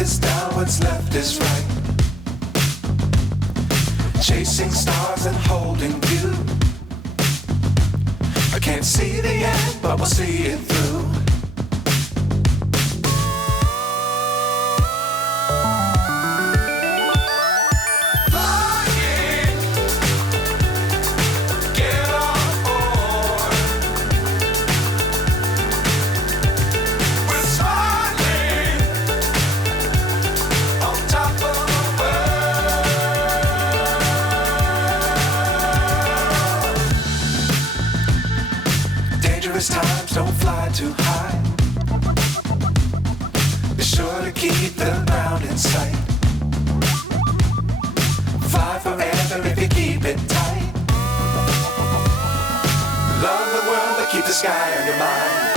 is down, what's left is right. Chasing stars and holding you. I can't see the end, but we'll see it through. Times don't fly too high. Be sure to keep the ground in sight. Fly forever if you keep it tight. Love the world, but keep the sky on your mind.